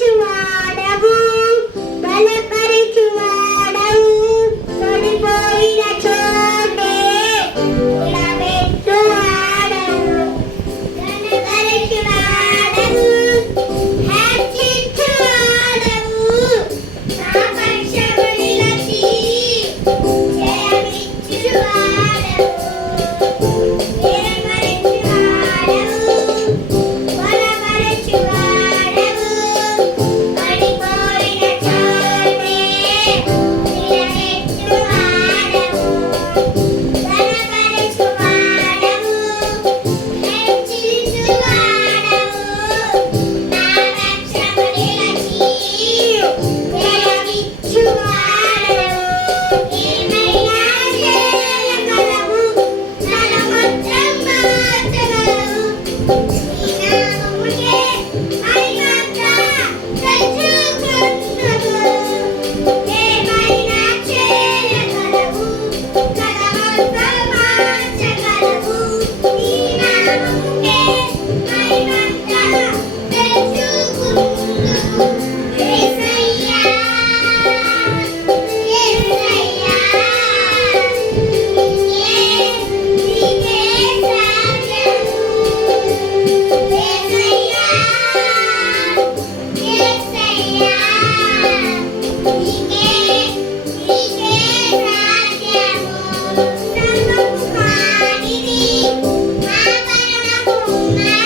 to my ఏమైనా